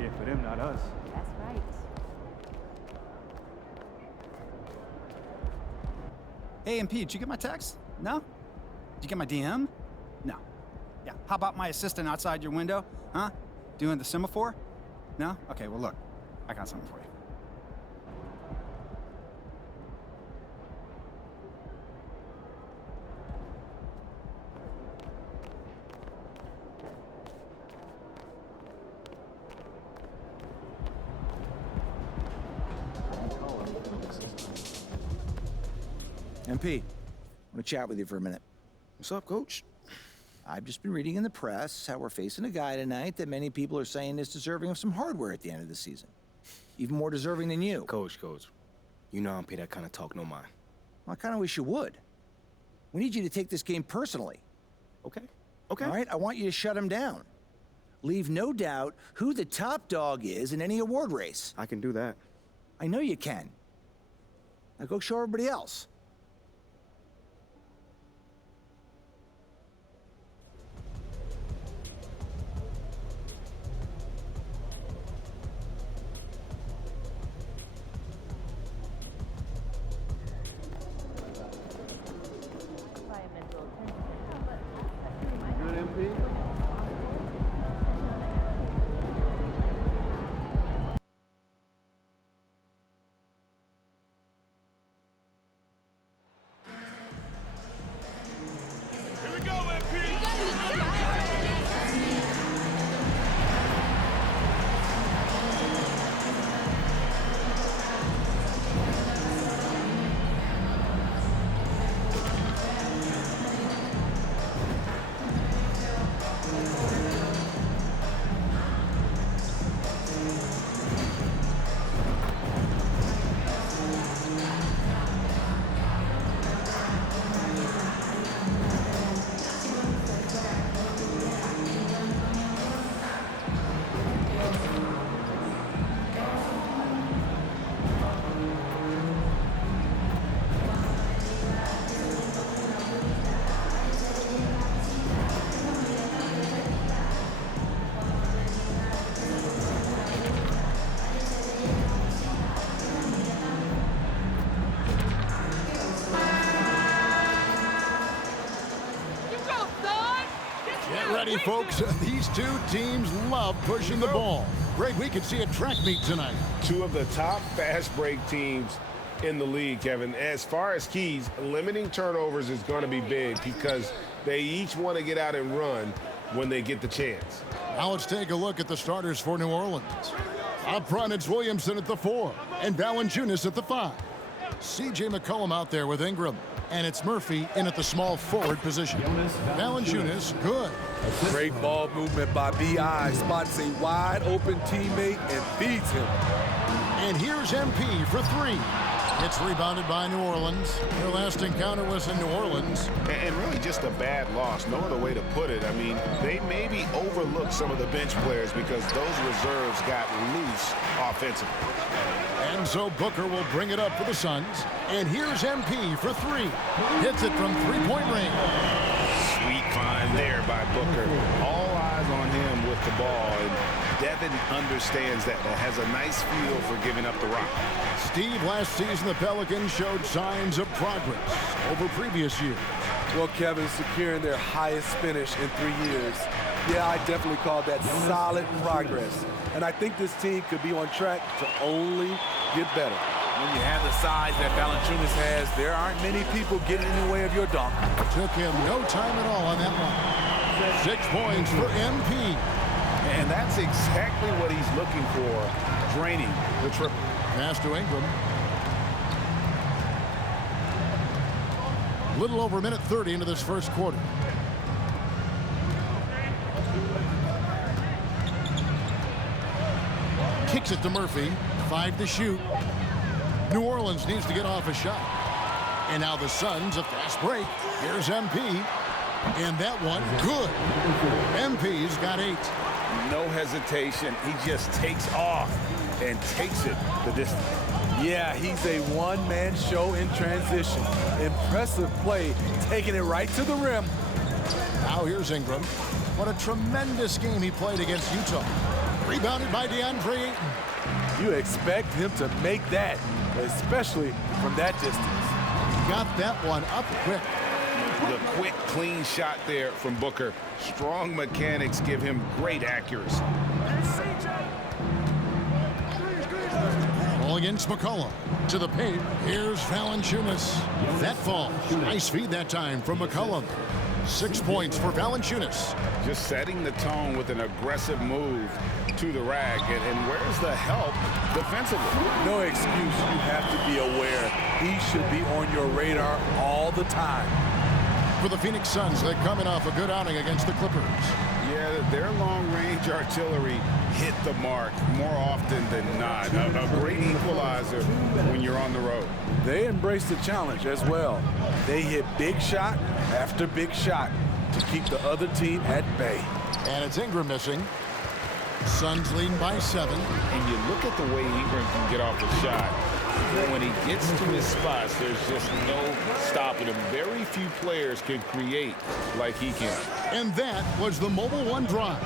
Yeah, for them, not us. That's right. Hey, MP, did you get my text? No? Did you get my DM? No. Yeah, how about my assistant outside your window? Huh? Doing the semaphore? No? Okay, well, look. I got something for you. MP, I want to chat with you for a minute. What's up, Coach? I've just been reading in the press how we're facing a guy tonight that many people are saying is deserving of some hardware at the end of the season. Even more deserving than you. Coach, you know I don't pay that kind of talk no mind. Well, I kind of wish you would. We need you to take this game personally. Okay. All right, I want you to shut him down. Leave no doubt who the top dog is in any award race. I can do that. I know you can. Now go show everybody else. Good, MP? Here we go, MP! Get ready, folks. These two teams love pushing the ball. Great, we could see a track meet tonight. Two of the top fast break teams in the league, Kevin. As far as keys, limiting turnovers is going to be big because they each want to get out and run when they get the chance. Now let's take a look at the starters for New Orleans. Up front, it's Williamson at the 4 and Valanciunas at the 5. C.J. McCollum out there with Ingram. And it's Murphy in at the small forward position. Valanciunas, good. Great ball movement by B.I. Spots a wide open teammate and feeds him. And here's MP for 3. It's rebounded by New Orleans. Their last encounter was in New Orleans. And really just a bad loss. No other way to put it. I mean, they maybe overlooked some of the bench players because those reserves got loose offensively. And so Booker will bring it up for the Suns. And here's MP for 3. Hits it from three-point range. Sweet find there by Booker. All eyes on him with the ball. And Devin understands that. Has a nice feel for giving up the rock. Steve, last season the Pelicans showed signs of progress over previous years. Well, Kevin, securing their highest finish in 3 years. Yeah, I definitely call that solid progress. And I think this team could be on track to only get better. When you have the size that Valanciunas has, there aren't many people getting in the way of your dunk. Took him no time at all on that one. 6 points for MP. And that's exactly what he's looking for, draining the triple. Pass to Ingram. Little over a minute 30 into this first quarter. Kicks it to Murphy. 5 to shoot. New Orleans needs to get off a shot. And now the Suns, a fast break. Here's MP. And that one, good. MP's got 8. No hesitation. He just takes off and takes it the distance. Yeah, he's a one-man show in transition. Impressive play, taking it right to the rim. Now here's Ingram. What a tremendous game he played against Utah. Rebounded by DeAndre Ayton. You expect him to make that, especially from that distance. Got that one up quick. The quick, clean shot there from Booker. Strong mechanics give him great accuracy. Ball against McCollum. To the paint. Here's Valanciunas. That falls. Nice feed that time from McCollum. 6 points for Valanciunas. Just setting the tone with an aggressive move to the rack. And where's the help defensively? No excuse. You have to be aware. He should be on your radar all the time. For the Phoenix Suns, they're coming off a good outing against the Clippers. Yeah, their long-range artillery hit the mark more often than not. A great equalizer when you're on the road. They embrace the challenge as well. They hit big shot after big shot to keep the other team at bay. And it's Ingram missing. Suns leading by 7. And you look at the way Ingram can get off the shot. When he gets to his spots, there's just no stopping him. Very few players can create like he can. And that was the Mobile One drive.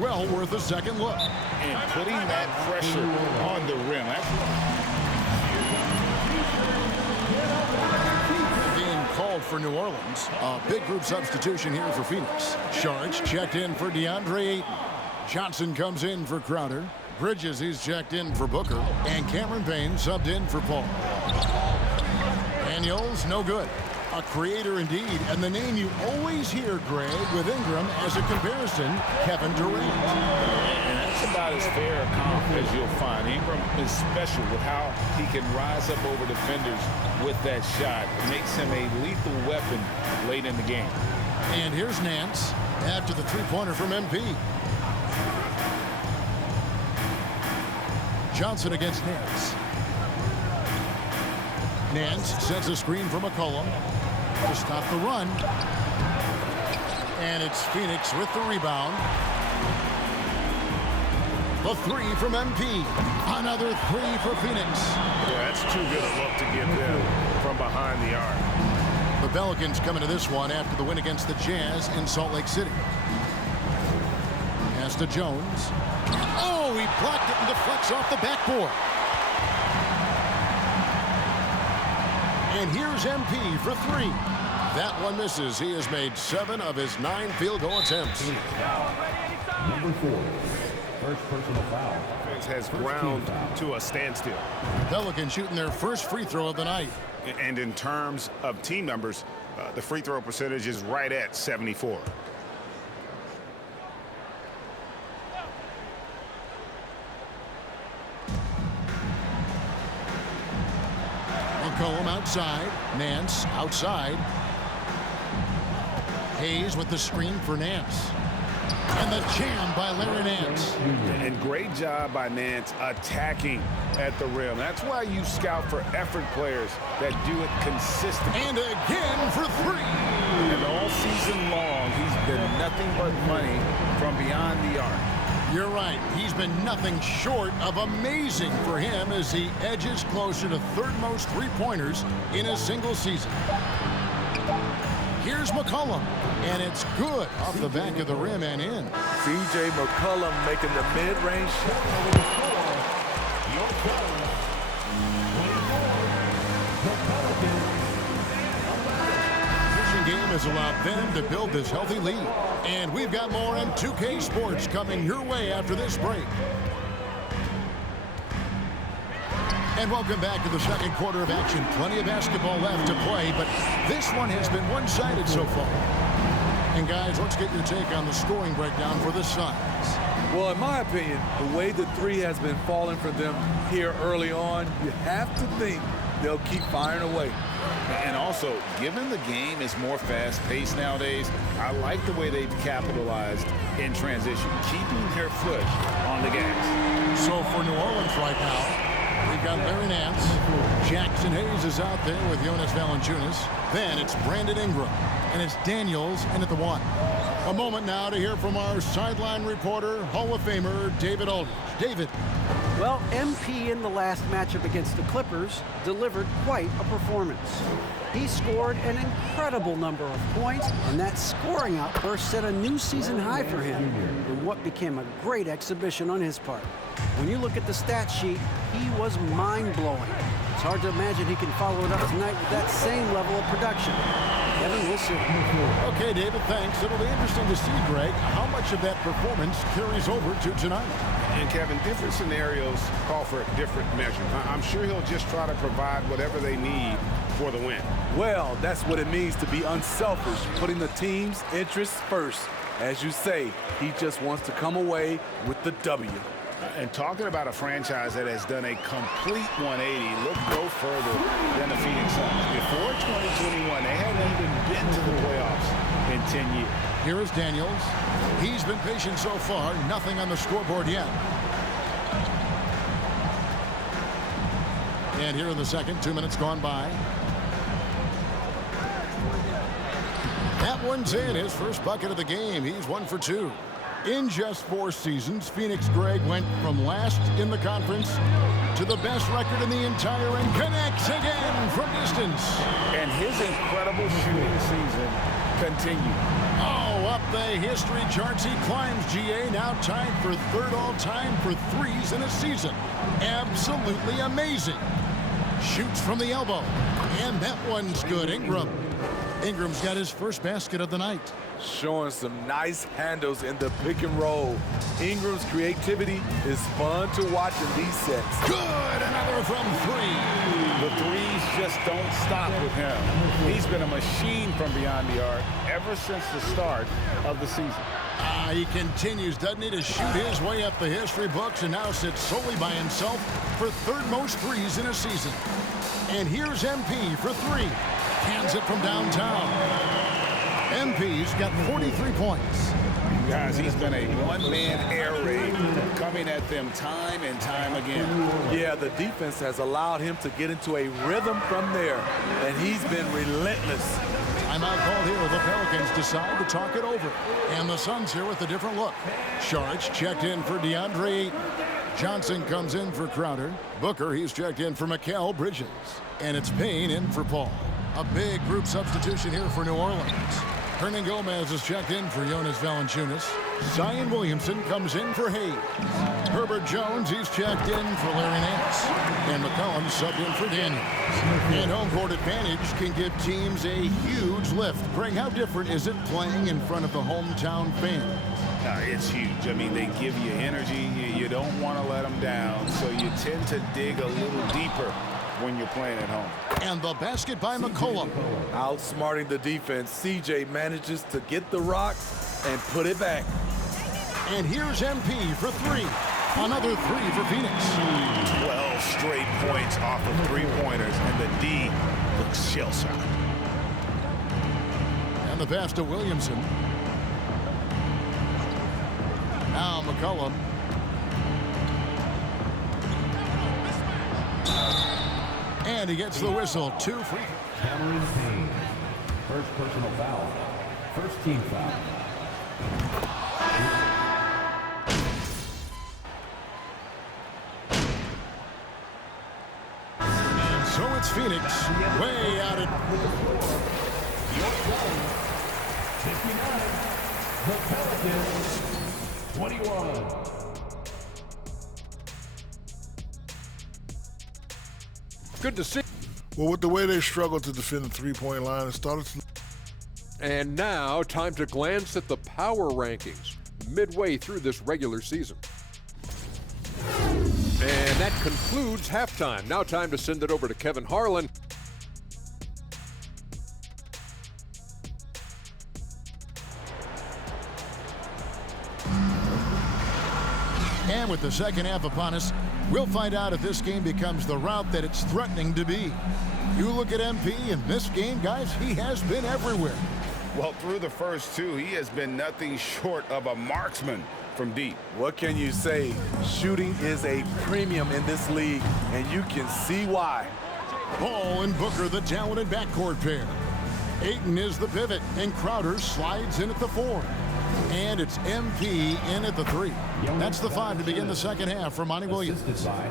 Well worth a second look. And putting that pressure on the rim. Game called for New Orleans. A big group substitution here for Phoenix. Sharks checked in for DeAndre Ayton. Johnson comes in for Crowder. Bridges, he's checked in for Booker. And Cameron Payne subbed in for Paul. Daniels, no good. A creator indeed. And the name you always hear, Greg, with Ingram as a comparison, Kevin Durant. And that's about as fair a comp as you'll find. Ingram is special with how he can rise up over defenders with that shot. It makes him a lethal weapon late in the game. And here's Nance after the three-pointer from MP. Johnson against Nance. Nance sends a screen for McCollum to stop the run. And it's Phoenix with the rebound. The three from MP. Another three for Phoenix. Yeah, that's too good a look to give them from behind the arc. The Pelicans coming to this one after the win against the Jazz in Salt Lake City. Pass to Jones. Oh, he blocked it and deflects off the backboard. And here's MP for 3. That one misses. He has made 7 of his 9 field goal attempts. Number 4, first personal foul. Offense has ground to a standstill. Pelicans shooting their first free throw of the night. And in terms of team numbers, the free throw percentage is right at 74. McCollum outside. Nance outside. Hayes with the screen for Nance. And the jam by Larry Nance. And great job by Nance attacking at the rim. That's why you scout for effort players that do it consistently. And again for 3. And all season long, he's been nothing but money from beyond the arc. You're right. He's been nothing short of amazing for him as he edges closer to third most three-pointers in a single season. Here's McCollum, and it's good off the back of the rim and in. C.J. McCollum making the mid-range shot. Game has allowed them to build this healthy lead. And we've got more on 2K Sports coming your way after this break. And welcome back to the second quarter of action. Plenty of basketball left to play, but this one has been one-sided so far. And guys, let's get your take on the scoring breakdown for the Suns. Well, in my opinion, the way the three has been falling for them here early on, you have to think they'll keep firing away. And also, given the game is more fast-paced nowadays, I like the way they've capitalized in transition, keeping their foot on the gas. So for New Orleans right now, we've got Larry Nance. Jackson Hayes is out there with Jonas Valanciunas. Then it's Brandon Ingram. And it's Daniels in at the 1. A moment now to hear from our sideline reporter, Hall of Famer David Aldridge. David. Well, MP in the last matchup against the Clippers delivered quite a performance. He scored an incredible number of points, and that scoring outburst set a new season high for him in what became a great exhibition on his part. When you look at the stat sheet, he was mind-blowing. It's hard to imagine he can follow it up tonight with that same level of production. Kevin, we'll see. Okay, David, thanks. It'll be interesting to see, Greg, how much of that performance carries over to tonight. And Kevin, different scenarios call for different measures. I'm sure he'll just try to provide whatever they need for the win. Well, that's what it means to be unselfish, putting the team's interests first. As you say, he just wants to come away with the W. And talking about a franchise that has done a complete 180, look no further than the Phoenix Suns. Before 2021, they hadn't even been to the playoffs in 10 years. Here is Daniels. He's been patient so far. Nothing on the scoreboard yet. And here in the second, 2 minutes gone by. That one's in, his first bucket of the game. He's 1 for 2. In just 4 seasons, Phoenix, Greg, went from last in the conference to the best record in the entire and connects again from distance. And his incredible shooting season continued. Oh, up the history charts he climbs, GA, now tied for 3rd all-time for threes in a season. Absolutely amazing. Shoots from the elbow, and that one's good. Ingram's got his first basket of the night. Showing some nice handles in the pick and roll. Ingram's creativity is fun to watch in these sets. Good, another from 3. The threes just don't stop with him. He's been a machine from beyond the arc ever since the start of the season. He continues, doesn't he, to shoot his way up the history books and now sits solely by himself for 3rd most threes in a season. And here's MP for 3. Hands it from downtown. MP's got 43 points. Guys, he's been a one-man air raid coming at them time and time again. Yeah, the defense has allowed him to get into a rhythm from there, and he's been relentless. Timeout called here. The Pelicans decide to talk it over. And the Suns here with a different look. Sharch checked in for DeAndre Ayton. Johnson comes in for Crowder. Booker, he's checked in for Mikal Bridges. And it's Payne in for Paul. A big group substitution here for New Orleans. Hernan Gomez is checked in for Jonas Valanciunas. Zion Williamson comes in for Hayes. Herbert Jones, he's checked in for Larry Nance. And McCollum subbed in for Daniels. And home court advantage can give teams a huge lift. Greg, how different is it playing in front of the hometown fans? It's huge. I mean, they give you energy. You don't want to let them down, so you tend to dig a little deeper when you're playing at home. And the basket by McCollum. Outsmarting the defense, CJ manages to get the rock and put it back. And here's MP for 3. Another 3 for Phoenix. 12 straight points off of 3-pointers, and the D looks shell-shocked. And the pass to Williamson. Now McCollum. And he gets the whistle. 2 free. Cameron Payne. First personal foul. First team foul. And so it's Phoenix way out at 59. The Pelicans. 21. Good to see. Well, with the way they struggled to defend the three-point line, it started to... And now, time to glance at the power rankings midway through this regular season. And that concludes halftime. Now time to send it over to Kevin Harlan. And with the second half upon us, we'll find out if this game becomes the route that it's threatening to be. You look at MP in this game, guys, he has been everywhere. Well, through the first 2, he has been nothing short of a marksman from deep. What can you say? Shooting is a premium in this league, and you can see why. Paul and Booker, the talented backcourt pair. Ayton is the pivot, and Crowder slides in at the 4. And it's MP in at the 3. That's the 5 to begin the second half for Monty Williams. Assisted by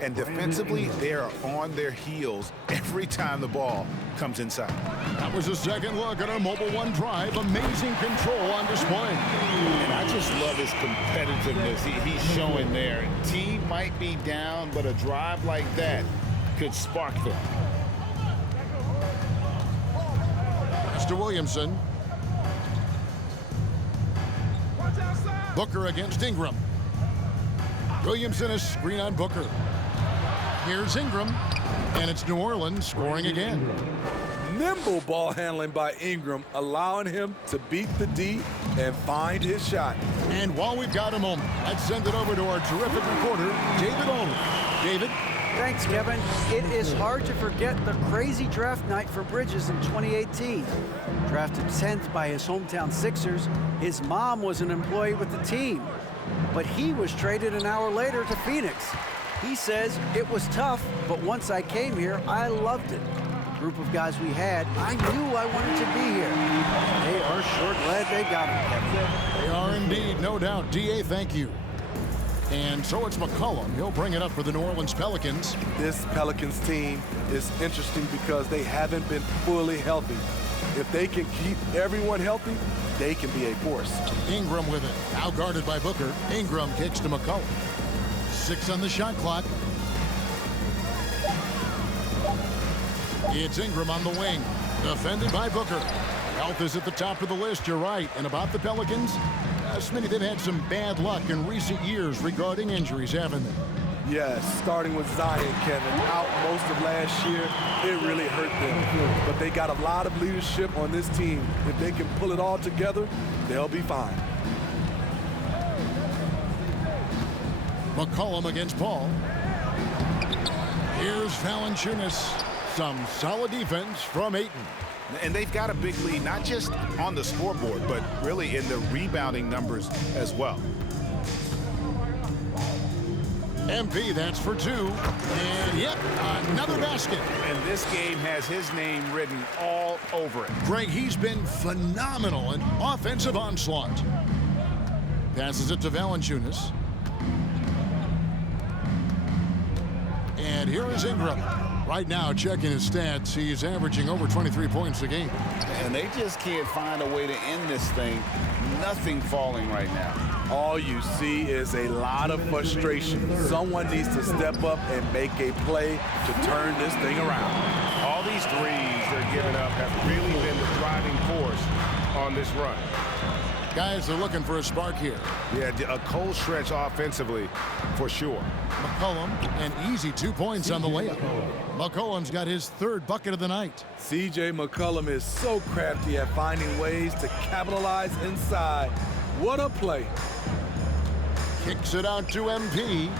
And defensively, they are on their heels every time the ball comes inside. That was a second look at our Mobile One drive. Amazing control on display. And I just love his competitiveness he's showing there. Team might be down, but a drive like that could spark them. Mr. Williamson. Booker against Ingram. Williamson is screen on Booker. Here's Ingram, and it's New Orleans scoring again. Nimble ball handling by Ingram, allowing him to beat the D and find his shot. And while we've got a moment, let's send it over to our terrific reporter, David Olney. David? Thanks, Kevin. It is hard to forget the crazy draft night for Bridges in 2018. Drafted 10th by his hometown Sixers, his mom was an employee with the team. But he was traded an hour later to Phoenix. He says, it was tough, but once I came here, I loved it. The group of guys we had, I knew I wanted to be here. They are sure glad they got him, Kevin. They are indeed, no doubt. D.A., thank you. And so it's McCollum. He'll bring it up for the New Orleans Pelicans. This Pelicans team is interesting because they haven't been fully healthy. If they can keep everyone healthy, they can be a force. Ingram with it. Now guarded by Booker. Ingram kicks to McCollum. 6 on the shot clock. It's Ingram on the wing. Defended by Booker. Health is at the top of the list, you're right. And about the Pelicans, Smitty, they've had some bad luck in recent years regarding injuries, haven't they? Yes, starting with Zion, Kevin, out most of last year, it really hurt them. But they got a lot of leadership on this team. If they can pull it all together, they'll be fine. McCollum against Paul. Here's Valanciunas. Some solid defense from Ayton. And they've got a big lead, not just on the scoreboard, but really in the rebounding numbers as well. MP, that's for 2. And yep, another basket. And this game has his name written all over it. Greg, he's been phenomenal in offensive onslaught. Passes it to Valanciunas. And here is Ingram. Right now, checking his stats, he's averaging over 23 points a game. And they just can't find a way to end this thing. Nothing falling right now. All you see is a lot of frustration. Someone needs to step up and make a play to turn this thing around. All these threes they're giving up have really been the driving force on this run. Guys, they're looking for a spark here. Yeah, a cold stretch offensively for sure. McCollum, an easy 2 points on the layup. McCollum's got his 3rd bucket of the night. C.J. McCollum is so crafty at finding ways to capitalize inside. What a play. Kicks it out to MP.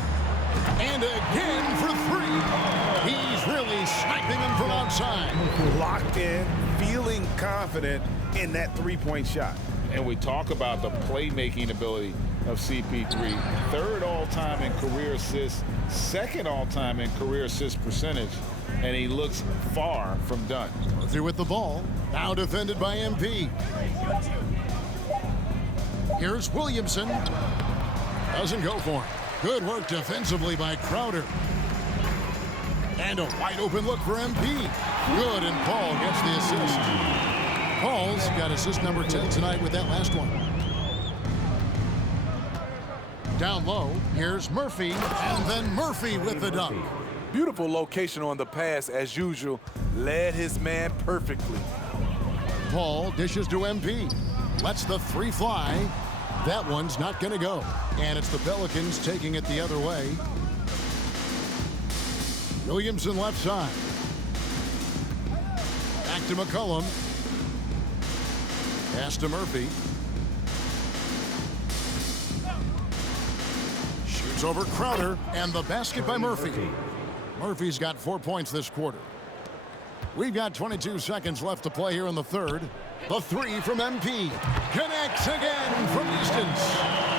And again for 3. He's really sniping them from outside. Locked in, feeling confident in that three-point shot. And we talk about the playmaking ability of CP3. 3rd all-time in career assists, 2nd all-time in career assist percentage, and he looks far from done. Through with the ball, now defended by MP. Here's Williamson. Doesn't go for him. Good work defensively by Crowder. And a wide open look for MP. Good, and Paul gets the assist. Paul's got assist number 10 tonight with that last one. Down low, here's Murphy, and then Murphy with the dunk. Beautiful location on the pass, as usual. Led his man perfectly. Paul dishes to MP. Lets the 3 fly. That one's not going to go. And it's the Pelicans taking it the other way. Williamson left side. Back to McCollum. Pass to Murphy. Shoots over Crowder, and the basket by Murphy. Murphy's got 4 points this quarter. We've got 22 seconds left to play here in the 3rd. The 3 from MP. Connects again from distance.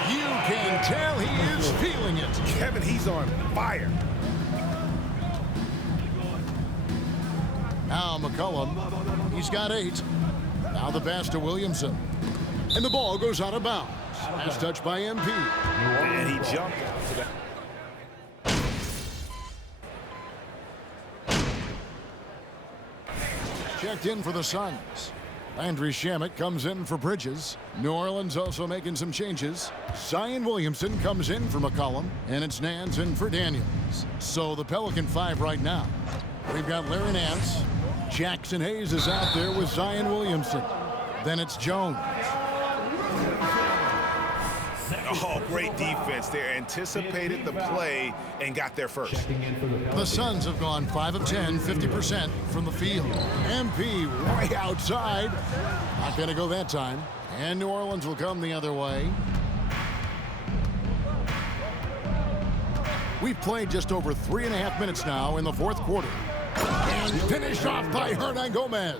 You can tell he is feeling it. Kevin, he's on fire. Now McCollum. He's got 8. Now the pass to Williamson. And the ball goes out of bounds. As touched by MP. And he jumped to that. checked in for the Suns. Landry Shamet comes in for Bridges. New Orleans also making some changes. Zion Williamson comes in for McCollum, and it's Nance in for Daniels. So the Pelican 5 right now. We've got Larry Nance. Jackson Hayes is out there with Zion Williamson. Then it's Jones. Oh, great defense. They anticipated the play and got there first. The Suns have gone 5 of 10, 50% from the field. MP way outside. Not going to go that time. And New Orleans will come the other way. We've played just over 3.5 minutes now in the fourth quarter. And finished off by Hernan Gomez.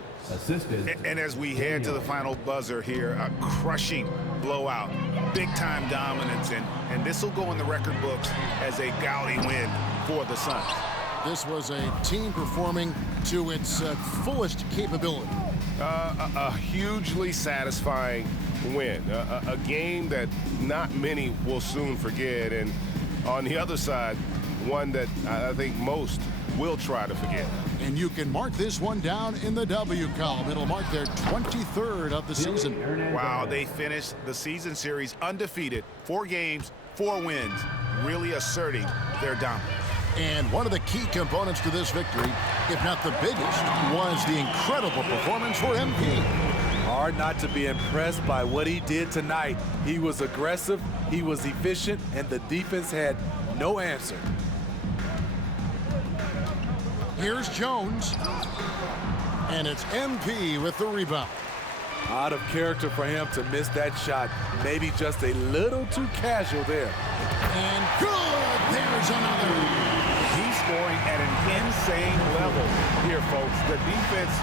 And as we head to the final buzzer here, a crushing blowout, big-time dominance, and this will go in the record books as a gaudy win for the Suns. This was a team performing to its fullest capability. A hugely satisfying win, a game that not many will soon forget, and on the other side, one that I think most will try to forget. And you can mark this one down in the W column. It'll mark their 23rd of the season. Wow, they finished the season series undefeated, 4 games, 4 wins, really asserting their dominance. And one of the key components to this victory, if not the biggest, was the incredible performance for MP. Hard not to be impressed by what he did tonight. He was aggressive, he was efficient, and the defense had no answer. Here's Jones, and it's MP with the rebound. Out of character for him to miss that shot. Maybe just a little too casual there. And good, there's another. He's scoring at an insane level here, folks. The defense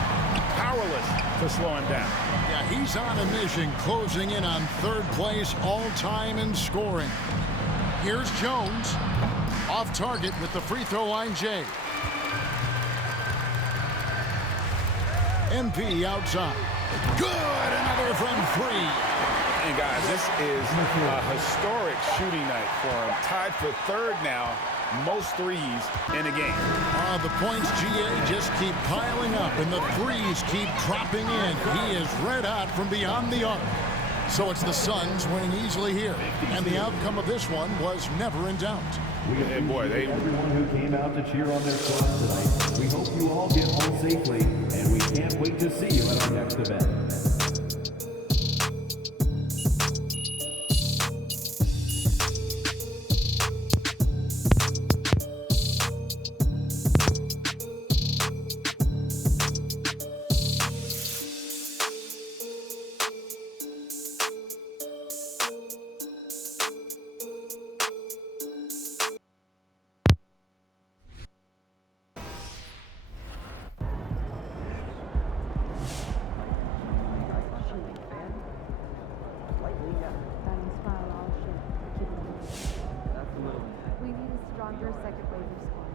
powerless to slow him down. Yeah, he's on a mission, closing in on 3rd place all-time in scoring. Here's Jones, off target with the free throw line J. MP outside. Good, another from 3. And guys, this is a historic shooting night for him. Tied for 3rd now, most threes in a game. The points, GA, just keep piling up, and the threes keep dropping in. He is red hot from beyond the arc. So it's the Suns winning easily here, and the outcome of this one was never in doubt. And boy, everyone who came out to cheer on their squad tonight. We hope you all get home safely, and we can't wait to see you at our next event. We need a stronger second wave of squad.